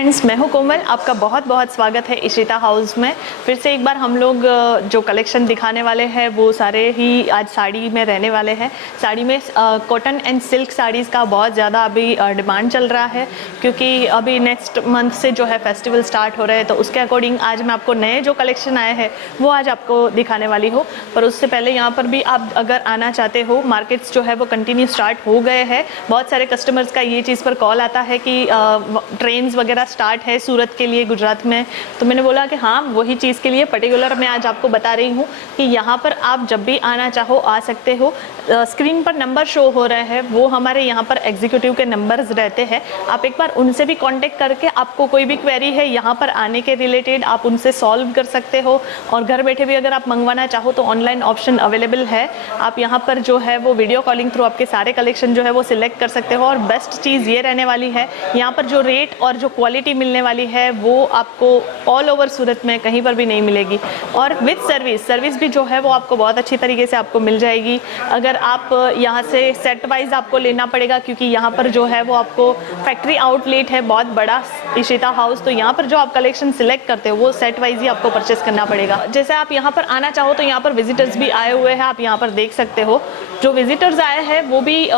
Friends, मैं हूं कोमल। आपका बहुत बहुत स्वागत है इशिता हाउस में। फिर से एक बार हम लोग जो कलेक्शन दिखाने वाले हैं वो सारे ही आज साड़ी में रहने वाले हैं। साड़ी में कॉटन एंड सिल्क साड़ीज़ का बहुत ज़्यादा अभी डिमांड चल रहा है, क्योंकि अभी नेक्स्ट मंथ से जो है फेस्टिवल स्टार्ट हो रहे हैं। तो उसके अकॉर्डिंग आज मैं आपको नए जो कलेक्शन आए हैं वो आज आपको दिखाने वाली हूँ। पर उससे पहले यहाँ पर भी आप अगर आना चाहते हो, मार्केट्स जो है वो कंटिन्यू स्टार्ट हो गए हैं। बहुत सारे कस्टमर्स का ये चीज़ पर कॉल आता है कि ट्रेन्स वगैरह स्टार्ट है सूरत के लिए, गुजरात में। तो मैंने बोला कि हाँ, वही चीज़ के लिए पर्टिकुलर मैं आज आपको बता रही हूँ कि यहाँ पर आप जब भी आना चाहो आ सकते हो। स्क्रीन पर नंबर शो हो रहे हैं, वो हमारे यहाँ पर एग्जीक्यूटिव के नंबर्स रहते हैं। आप एक बार उनसे भी कांटेक्ट करके आपको कोई भी क्वेरी है यहाँ पर आने के रिलेटेड आप उनसे सॉल्व कर सकते हो। और घर बैठे भी अगर आप मंगवाना चाहो तो ऑनलाइन ऑप्शन अवेलेबल है। आप यहाँ पर जो है वो वीडियो कॉलिंग थ्रू आपके सारे कलेक्शन जो है वो सिलेक्ट कर सकते हो। और बेस्ट चीज़ ये रहने वाली है, यहाँ पर जो रेट और जो क्वालिटी मिलने वाली है वो आपको ऑल ओवर सूरत में कहीं पर भी नहीं मिलेगी। और विद सर्विस भी जो है वो आपको बहुत अच्छी तरीके से आपको मिल जाएगी। अगर आप यहाँ से सेट वाइज आपको लेना पड़ेगा, क्योंकि यहाँ पर जो है वो आपको फैक्ट्री आउटलेट है बहुत बड़ा इशिता हाउस। तो यहाँ पर जो आप कलेक्शन सिलेक्ट करते हो वो सेट वाइज ही आपको परचेस करना पड़ेगा। जैसे आप यहाँ पर आना चाहो तो यहाँ पर विजिटर्स भी आए हुए हैं, आप यहाँ पर देख सकते हो। जो विजिटर्स आए हैं वो भी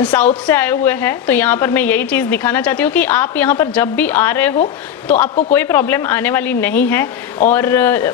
साउथ से आए हुए हैं। तो यहाँ पर मैं यही चीज़ दिखाना चाहती हूँ कि आप यहाँ पर जब भी आ रहे हो तो आपको कोई प्रॉब्लम आने वाली नहीं है। और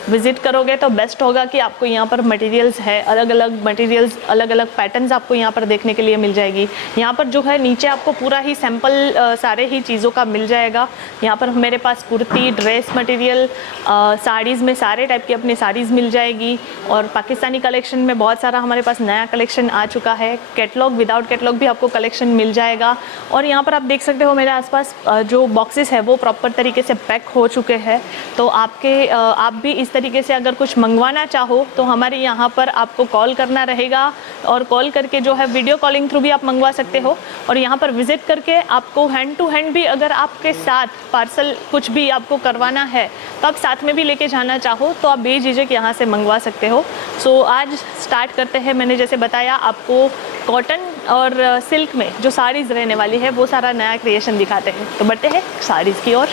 विज़िट करोगे तो बेस्ट होगा कि आपको यहाँ पर मटेरियल्स है, अलग अलग मटेरियल्स, अलग अलग पैटर्न्स आपको यहाँ पर देखने के लिए मिल जाएगी। यहाँ पर जो है नीचे आपको पूरा ही सैम्पल सारे ही चीज़ों का मिल जाएगा। यहाँ पर मेरे पास कुर्ती, ड्रेस मटेरियल, साड़ीज़ में सारे टाइप की अपनी साड़ीज़ मिल जाएगी। और पाकिस्तानी कलेक्शन में बहुत सारा हमारे पास नया कलेक्शन आ चुका है। कैटलॉग, विदाउट कैटलॉग भी आपको कलेक्शन मिल जाएगा। और यहाँ पर आप देख सकते हो मेरे आसपास जो बॉक्सेस है वो प्रॉपर तरीके से पैक हो चुके हैं। तो आप भी इस तरीके से अगर कुछ मंगवाना चाहो तो हमारे यहाँ पर आपको कॉल करना रहेगा। और कॉल करके जो है वीडियो कॉलिंग थ्रू भी आप मंगवा सकते हो। और यहाँ पर विजिट करके आपको हैंड टू हैंड भी, अगर आपके साथ पार्सल कुछ भी आपको करवाना है तो आप साथ में भी लेके जाना चाहो तो आप बेझिझक यहाँ से मंगवा सकते हो। सो आज स्टार्ट करते हैं। मैंने जैसे बताया आपको कॉटन और सिल्क में जो साड़ीज़ रहने वाली है वो सारा नया क्रिएशन दिखाते हैं। तो बढ़ते हैं साड़ीज़ की ओर।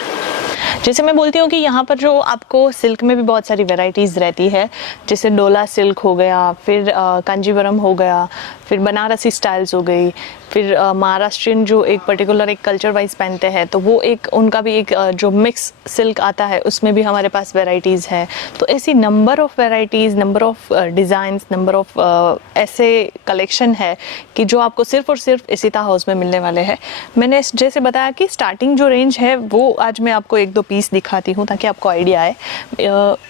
जैसे मैं बोलती हूँ कि यहाँ पर जो आपको सिल्क में भी बहुत सारी वैरायटीज़ रहती है, जैसे डोला सिल्क हो गया, फिर कांजीवरम हो गया, फिर बनारसी स्टाइल्स हो गई, फिर महाराष्ट्रियन जो एक पर्टिकुलर एक कल्चर वाइज पहनते हैं तो वो एक उनका भी एक जो मिक्स सिल्क आता है उसमें भी हमारे पास वैरायटीज़ हैं। तो ऐसी number of varieties, number of designs, number of ऐसे कलेक्शन है कि जो आपको सिर्फ और सिर्फ इशिता हाउस में मिलने वाले हैं। मैंने जैसे बताया कि स्टार्टिंग जो रेंज है वो आज मैं आपको एक दो पीस दिखाती हूँ ताकि आपको आइडिया आए।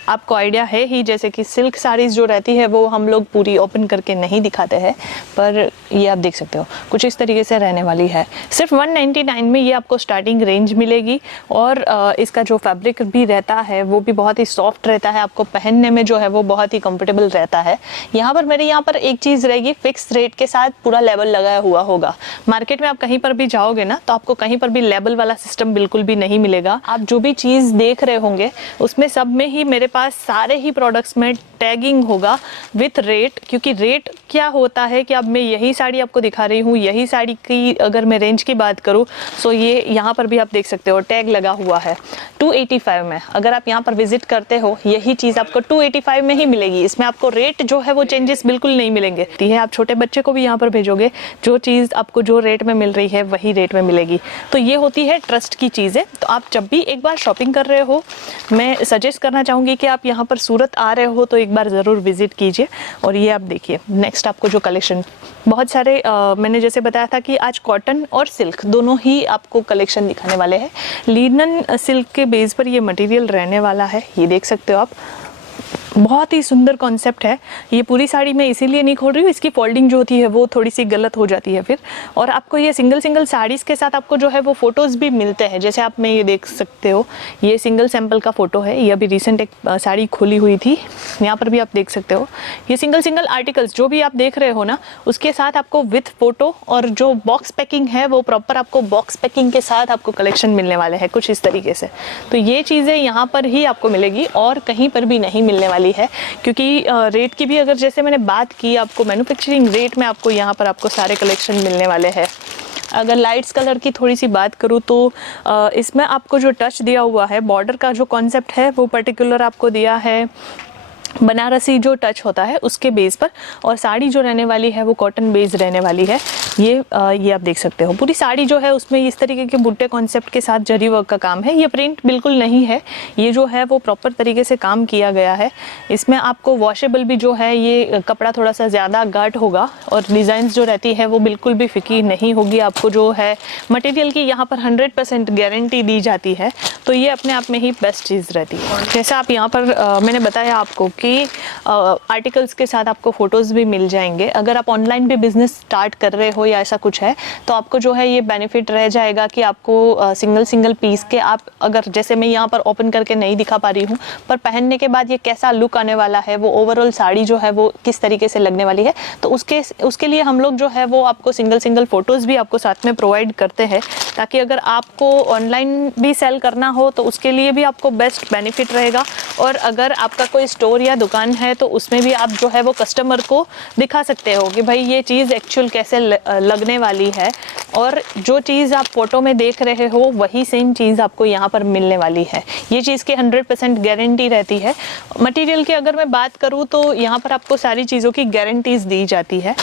आपको आइडिया है ही, जैसे कि सिल्क साड़ीज़ जो रहती है वो हम लोग पूरी ओपन करके नहीं दिखाते हैं, पर ये आप देख सकते हो कुछ इस तरीके से रहने वाली है। सिर्फ 199 में ये आपको स्टार्टिंग रेंज मिलेगी। और इसका जो फैब्रिक भी रहता है वो भी बहुत ही सॉफ्ट रहता है, आपको पहनने में जो है वो बहुत ही कंफर्टेबल रहता है। यहाँ पर मेरे यहाँ पर एक चीज़ रहेगी, फिक्स रेट के साथ पूरा लेबल लगाया हुआ होगा। मार्केट में आप कहीं पर भी जाओगे ना तो आपको कहीं पर भी लेबल वाला सिस्टम बिल्कुल भी नहीं मिलेगा। आप जो भी चीज़ देख रहे होंगे उसमें सब में ही मेरे पास सारे ही प्रोडक्ट्स में टैगिंग होगा विथ रेट। क्योंकि रेट क्या होता है कि अब मैं यही साड़ी आपको दिखा रही हूँ, यही साड़ी की अगर मैं रेंज की बात करूँ सो ये यहाँ पर भी आप देख सकते हो टैग लगा हुआ है 285 में। अगर आप यहाँ पर विजिट करते हो यही चीज़ आपको 285 में ही मिलेगी। इसमें आपको रेट जो है वो चेंजेस बिल्कुल नहीं मिलेंगे। आप छोटे बच्चे को भी यहाँ पर भेजोगे, जो चीज़ आपको जो रेट में मिल रही है वही रेट में मिलेगी। तो ये होती है ट्रस्ट की चीज़ें। तो आप जब भी एक बार शॉपिंग कर रहे हो, मैं सजेस्ट करना चाहूँगी कि आप यहाँ पर सूरत आ रहे हो तो एक बार ज़रूर विजिट कीजिए। और ये आप देखिए नेक्स्ट आपको जो कलेक्शन बहुत सारे मैंने जैसे बताया था कि आज कॉटन और सिल्क दोनों ही आपको कलेक्शन दिखाने वाले हैं। लिनन सिल्क के बेस पर ये मटेरियल रहने वाला है, ये देख सकते हो आप। बहुत ही सुंदर कॉन्सेप्ट है। ये पूरी साड़ी मैं इसीलिए नहीं खोल रही हूँ, इसकी फोल्डिंग जो होती है वो थोड़ी सी गलत हो जाती है फिर। और आपको ये सिंगल साड़ीज़ के साथ आपको जो है वो फ़ोटोज़ भी मिलते हैं। जैसे आप में ये देख सकते हो, ये सिंगल सैंपल का फ़ोटो है। ये अभी रिसेंट एक साड़ी खोली हुई थी, यहाँ पर भी आप देख सकते हो। ये सिंगल आर्टिकल्स जो भी आप देख रहे हो ना उसके साथ आपको विथ फ़ोटो और जो बॉक्स पैकिंग है वो प्रॉपर आपको बॉक्स पैकिंग के साथ आपको कलेक्शन मिलने वाले हैं कुछ इस तरीके से। तो ये चीज़ें यहाँ पर ही आपको मिलेगी और कहीं पर भी नहीं मिलने वाली है। क्योंकि रेट की भी अगर जैसे मैंने बात की, आपको मैन्युफैक्चरिंग रेट में आपको यहाँ पर आपको सारे कलेक्शन मिलने वाले हैं। अगर लाइट्स कलर की थोड़ी सी बात करूँ तो इसमें आपको जो टच दिया हुआ है, बॉर्डर का जो कॉन्सेप्ट है वो पर्टिकुलर आपको दिया है बनारसी जो टच होता है उसके बेस पर, और साड़ी जो रहने वाली है वो कॉटन बेस रहने वाली है। ये आप देख सकते हो पूरी साड़ी जो है उसमें इस तरीके के बुट्टे कॉन्सेप्ट के साथ जरी वर्क का काम है। ये प्रिंट बिल्कुल नहीं है, ये जो है वो प्रॉपर तरीके से काम किया गया है। इसमें आपको वॉशेबल भी जो है, ये कपड़ा थोड़ा सा ज़्यादा गाढ़ होगा और डिज़ाइंस जो रहती है वो बिल्कुल भी फीकी नहीं होगी। आपको जो है मटेरियल की यहाँ पर 100% गारंटी दी जाती है, तो ये अपने आप में ही बेस्ट चीज़ रहती है। जैसे आप यहाँ पर मैंने बताया आपको कि आर्टिकल्स के साथ आपको फ़ोटोज़ भी मिल जाएंगे। अगर आप ऑनलाइन भी बिज़नेस स्टार्ट कर रहे हो या ऐसा कुछ है तो आपको जो है ये बेनिफिट रह जाएगा कि आपको सिंगल पीस के आप, अगर जैसे मैं यहाँ पर ओपन करके नहीं दिखा पा रही हूँ, पर पहनने के बाद ये कैसा लुक आने वाला है, वो ओवरऑल साड़ी जो है वो किस तरीके से लगने वाली है, तो उसके लिए हम लोग जो है वो आपको सिंगल फ़ोटोज़ भी आपको साथ में प्रोवाइड करते हैं, ताकि अगर आपको ऑनलाइन भी सेल करना हो तो उसके लिए भी आपको बेस्ट बेनिफिट रहेगा। और अगर आपका कोई स्टोर या दुकान है तो उसमें भी आप जो है वो कस्टमर को दिखा सकते हो कि भाई ये चीज़ एक्चुअल कैसे लगने वाली है, और जो चीज़ आप फोटो में देख रहे हो वही सेम चीज़ आपको यहाँ पर मिलने वाली है। ये चीज़ की 100% गारंटी रहती है। मटेरियल की अगर मैं बात करूँ तो यहाँ पर आपको सारी चीज़ों की गारंटीज़ दी जाती है,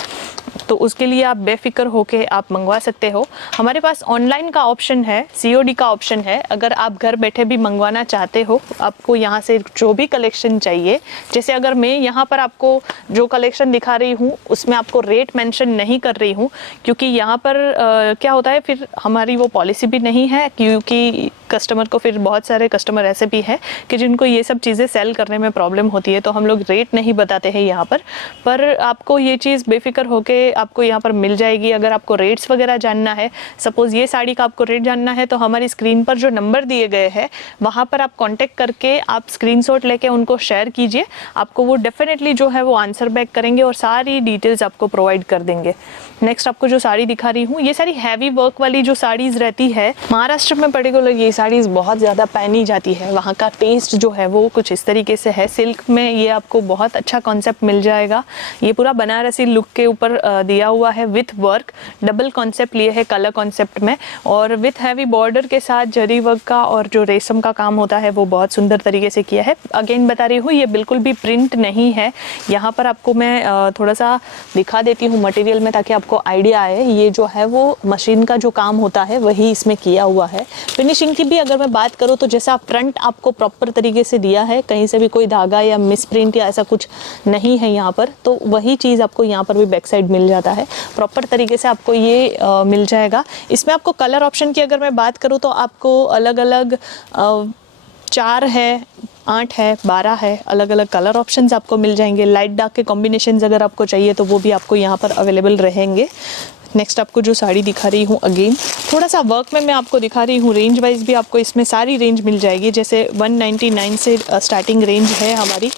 तो उसके लिए आप बेफिक्र होके आप मंगवा सकते हो। हमारे पास ऑनलाइन का ऑप्शन है, COD का ऑप्शन है। अगर आप घर बैठे भी मंगवाना चाहते हो, आपको यहाँ से जो भी कलेक्शन चाहिए, जैसे अगर मैं यहाँ पर आपको जो कलेक्शन दिखा रही हूँ उसमें आपको रेट मेंशन नहीं कर रही हूँ, क्योंकि यहाँ पर क्या होता है, फिर हमारी वो पॉलिसी भी नहीं है, क्योंकि कस्टमर को, फिर बहुत सारे कस्टमर ऐसे भी हैं कि जिनको ये सब चीज़ें सेल करने में प्रॉब्लम होती है, तो हम लोग रेट नहीं बताते हैं यहाँ पर आपको ये चीज़ बेफिक्र होके आपको यहाँ पर मिल जाएगी। अगर आपको रेट्स वगैरह जानना है, सपोज़ ये साड़ी का आपको रेट जानना है, तो हमारी स्क्रीन पर जो नंबर दिए गए हैं वहाँ पर आप कांटेक्ट करके आप स्क्रीनशॉट लेके उनको शेयर कीजिए। आपको वो डेफिनेटली जो है वो आंसर बैक करेंगे और सारी डिटेल्स आपको प्रोवाइड कर देंगे। नेक्स्ट आपको जो साड़ी दिखा रही हूँ, ये सारी हैवी वर्क वाली जो साड़ीज़ रहती है, महाराष्ट्र में पर्टिकुलर ये साड़ीज़ बहुत ज़्यादा पहनी जाती है। वहाँ का टेस्ट जो है वो कुछ इस तरीके से है। सिल्क में ये आपको बहुत अच्छा कॉन्सेप्ट मिल जाएगा। ये पूरा बनारसी लुक के ऊपर दिया हुआ है विथ वर्क, डबल कॉन्सेप्ट लिए है कलर कॉन्सेप्ट में, और विथ हैवी बॉर्डर के साथ जरी वर्क का और जो रेशम का काम होता है वो बहुत सुंदर तरीके से किया है। अगेन बता रही हूँ, ये बिल्कुल भी प्रिंट नहीं है। यहाँ पर आपको मैं थोड़ा सा दिखा देती हूँ मटेरियल में, ताकि आपको आइडिया आए। ये जो है वो मशीन का जो काम होता है वही इसमें किया हुआ है। फिनिशिंग की भी अगर मैं बात करूँ तो जैसा फ्रंट आपको प्रॉपर तरीके से दिया है, कहीं से भी कोई धागा या मिस प्रिंट या ऐसा कुछ नहीं है यहाँ पर, तो वही चीज़ आपको यहाँ पर भी बैक साइड मिल जाता है। प्रॉपर तरीके से आपको ये मिल जाएगा। इसमें आपको कलर ऑप्शन की अगर मैं बात करूँ तो आपको अलग अलग 4 है, 8 है, 12 है, अलग अलग कलर ऑप्शंस आपको मिल जाएंगे। लाइट डार्क के कॉम्बिनेशंस अगर आपको चाहिए तो वो भी आपको यहाँ पर अवेलेबल रहेंगे। नेक्स्ट आपको जो साड़ी दिखा रही हूँ, अगेन थोड़ा सा वर्क में मैं आपको दिखा रही हूँ। रेंज वाइज भी आपको इसमें सारी रेंज मिल जाएगी। जैसे 199 से स्टार्टिंग रेंज है हमारी,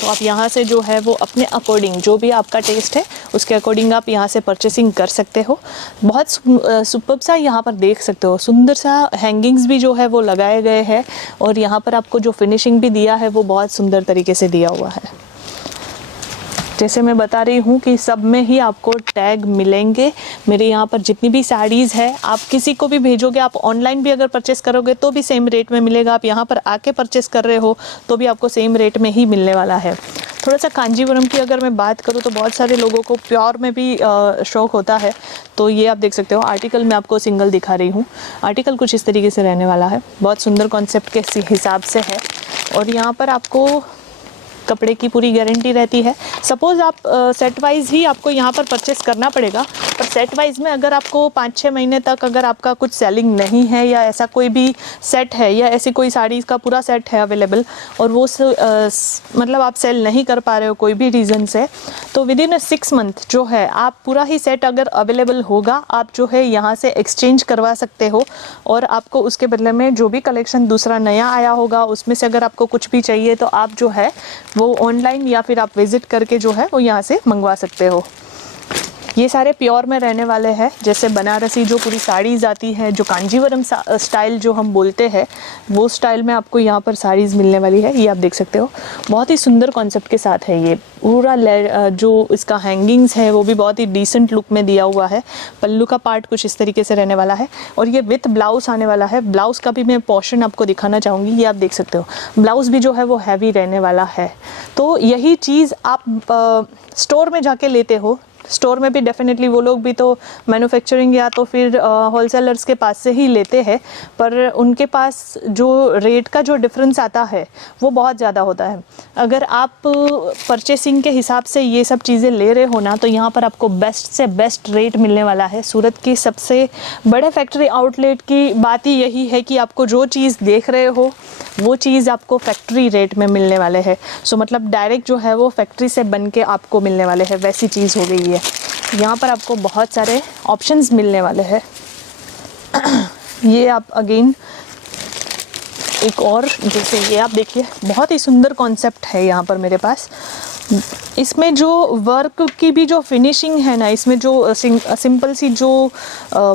तो आप यहाँ से जो है वो अपने अकॉर्डिंग, जो भी आपका टेस्ट है उसके अकॉर्डिंग आप यहाँ से परचेसिंग कर सकते हो। बहुत सुपर्ब सा यहाँ पर देख सकते हो, सुंदर सा हैंगिंग्स भी जो है वो लगाए गए हैं, और यहाँ पर आपको जो फिनिशिंग भी दिया है वो बहुत सुंदर तरीके से दिया हुआ है। जैसे मैं बता रही हूँ कि सब में ही आपको टैग मिलेंगे। मेरे यहाँ पर जितनी भी साड़ीज़ है, आप किसी को भी भेजोगे, आप ऑनलाइन भी अगर परचेस करोगे तो भी सेम रेट में मिलेगा। आप यहाँ पर आके परचेस कर रहे हो तो भी आपको सेम रेट में ही मिलने वाला है। थोड़ा सा कांजीवरम की अगर मैं बात करूँ तो बहुत सारे लोगों को प्योर में भी शौक होता है, तो ये आप देख सकते हो। आर्टिकल में आपको सिंगल दिखा रही हूँ। आर्टिकल कुछ इस तरीके से रहने वाला है, बहुत सुंदर कॉन्सेप्ट के हिसाब से है, और यहाँ पर आपको कपड़े की पूरी गारंटी रहती है। सपोज़ आप सेट वाइज ही आपको यहाँ पर परचेस करना पड़ेगा, पर सेट वाइज में अगर आपको 5-6 महीने तक अगर आपका कुछ सेलिंग नहीं है, या ऐसा कोई भी सेट है, या ऐसी कोई साड़ी का पूरा सेट है अवेलेबल और वो मतलब आप सेल नहीं कर पा रहे हो कोई भी रीज़न से, तो विद इन 6 मंथ जो है आप पूरा ही सेट अगर अवेलेबल होगा, आप जो है यहाँ से एक्सचेंज करवा सकते हो, और आपको उसके बदले में जो भी कलेक्शन दूसरा नया आया होगा उसमें से अगर आपको कुछ भी चाहिए तो आप जो है वो ऑनलाइन या फिर आप विजिट करके जो है वो यहाँ से मंगवा सकते हो। ये सारे प्योर में रहने वाले हैं, जैसे बनारसी जो पूरी साड़ीज़ आती है, जो कांजीवरम स्टाइल जो हम बोलते हैं, वो स्टाइल में आपको यहाँ पर साड़ीज़ मिलने वाली है। ये आप देख सकते हो, बहुत ही सुंदर कॉन्सेप्ट के साथ है। ये पूरा जो इसका हैंगिंग्स है वो भी बहुत ही डिसेंट लुक में दिया हुआ है। पल्लू का पार्ट कुछ इस तरीके से रहने वाला है और ये विथ ब्लाउज आने वाला है। ब्लाउज का भी मैं पोर्शन आपको दिखाना चाहूँगी। ये आप देख सकते हो, ब्लाउज भी जो है वो हैवी रहने वाला है। तो यही चीज़ आप स्टोर में जाके लेते हो, स्टोर में भी डेफिनेटली वो लोग भी तो मैन्युफैक्चरिंग या तो फिर होलसेलर्स के पास से ही लेते हैं, पर उनके पास जो रेट का जो डिफरेंस आता है वो बहुत ज़्यादा होता है। अगर आप परचेसिंग के हिसाब से ये सब चीज़ें ले रहे हो ना, तो यहाँ पर आपको बेस्ट से बेस्ट रेट मिलने वाला है। सूरत की सबसे बड़े फैक्ट्री आउटलेट की बात ही यही है कि आपको जो चीज़ देख रहे हो वो चीज़ आपको फैक्ट्री रेट में मिलने वाले हैं। सो मतलब डायरेक्ट जो है वो फैक्ट्री से बन के आपको मिलने वाले हैं, वैसी चीज़ हो गई है। यहाँ पर आपको बहुत सारे ऑप्शंस मिलने वाले हैं। ये आप अगेन एक और, जैसे ये आप देखिए, बहुत ही सुंदर कॉन्सेप्ट है यहाँ पर मेरे पास। इसमें जो वर्क की भी जो फिनिशिंग है ना, इसमें जो सिंपल सी जो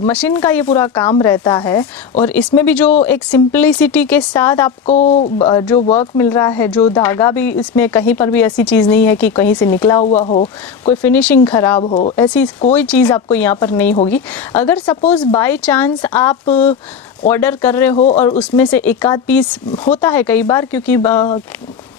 मशीन का ये पूरा काम रहता है, और इसमें भी जो एक सिंपलिसिटी के साथ आपको जो वर्क मिल रहा है, जो धागा भी इसमें कहीं पर भी ऐसी चीज़ नहीं है कि कहीं से निकला हुआ हो, कोई फिनिशिंग ख़राब हो, ऐसी कोई चीज़ आपको यहाँ पर नहीं होगी। अगर सपोज़ बाय चांस आप ऑर्डर कर रहे हो और उसमें से एक आध पीस होता है कई बार, क्योंकि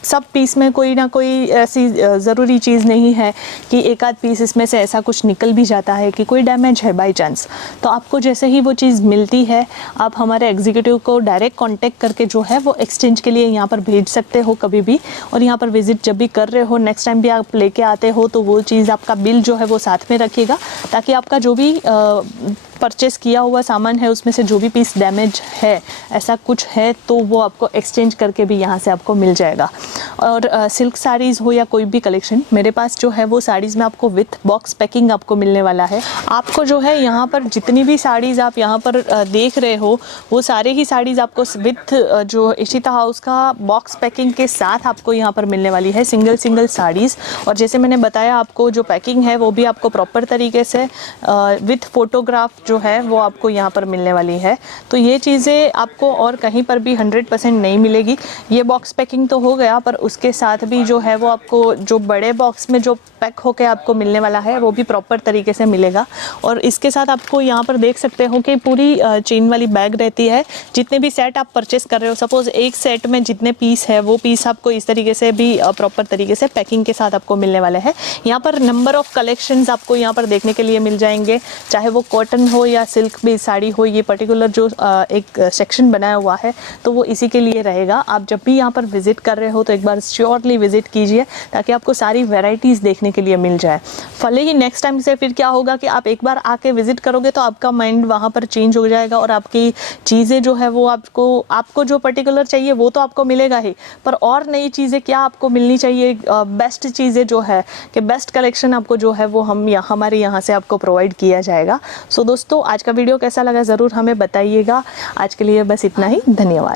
सब पीस में कोई ना कोई ऐसी ज़रूरी चीज़ नहीं है कि एक आध पीस इसमें से ऐसा कुछ निकल भी जाता है कि कोई डैमेज है बाय चांस, तो आपको जैसे ही वो चीज़ मिलती है आप हमारे एग्जीक्यूटिव को डायरेक्ट कांटेक्ट करके जो है वो एक्सचेंज के लिए यहाँ पर भेज सकते हो कभी भी। और यहाँ पर विज़िट जब भी कर रहे हो, नेक्स्ट टाइम भी आप लेके आते हो, तो वो चीज़ आपका बिल जो है वो साथ में रखिएगा, ताकि आपका जो भी परचेस किया हुआ सामान है उसमें से जो भी पीस डैमेज है, ऐसा कुछ है, तो वो आपको एक्सचेंज करके भी यहाँ से आपको मिल जाएगा। और सिल्क साड़ीज़ हो या कोई भी कलेक्शन, मेरे पास जो है वो साड़ीज़ में आपको विथ बॉक्स पैकिंग आपको मिलने वाला है। आपको जो है यहाँ पर जितनी भी साड़ीज़ आप यहाँ पर देख रहे हो, वो सारे ही साड़ीज़ आपको विथ जो इशिता हाउस का बॉक्स पैकिंग के साथ आपको यहाँ पर मिलने वाली है, सिंगल सिंगल साड़ीज़। और जैसे मैंने बताया, आपको जो पैकिंग है वो भी आपको प्रॉपर तरीके से विथ फोटोग्राफ जो है वो आपको यहाँ पर मिलने वाली है। तो ये चीज़ें आपको और कहीं पर भी 100% नहीं मिलेगी। ये बॉक्स पैकिंग तो हो गया, पर उसके साथ भी जो है वो आपको जो बड़े बॉक्स में जो पैक होके आपको मिलने वाला है वो भी प्रॉपर तरीके से मिलेगा। और इसके साथ आपको यहाँ पर देख सकते हो कि पूरी चेन वाली बैग रहती है। जितने भी सेट आप परचेस कर रहे हो, सपोज एक सेट में जितने पीस है वो पीस आपको इस तरीके से भी प्रॉपर तरीके से पैकिंग के साथ आपको मिलने वाले हैं। यहाँ पर नंबर ऑफ कलेक्शंस आपको यहाँ पर देखने के लिए मिल जाएंगे, चाहे वो कॉटन हो या सिल्क भी साड़ी हो। ये पर्टिकुलर जो एक सेक्शन बनाया हुआ है तो वो इसी के लिए रहेगा। आप जब भी यहाँ पर विजिट कर रहे हो तो एक बार श्योरली विजिट कीजिए, ताकि आपको सारी वेराइटीज़ देखने के लिए मिल जाए। भले ही नेक्स्ट टाइम से फिर क्या होगा कि आप एक बार आके विजिट करोगे तो आपका माइंड वहाँ पर चेंज हो जाएगा, और आपकी चीज़ें जो है वो आपको जो पर्टिकुलर चाहिए वो तो आपको मिलेगा ही, पर और नई चीज़ें क्या आपको मिलनी चाहिए, बेस्ट चीज़ें जो है कि बेस्ट कलेक्शन आपको जो है वो हमारे यहाँ से आपको प्रोवाइड किया जाएगा। सो दोस्तों, आज का वीडियो कैसा लगा ज़रूर हमें बताइएगा। आज के लिए बस इतना ही, धन्यवाद।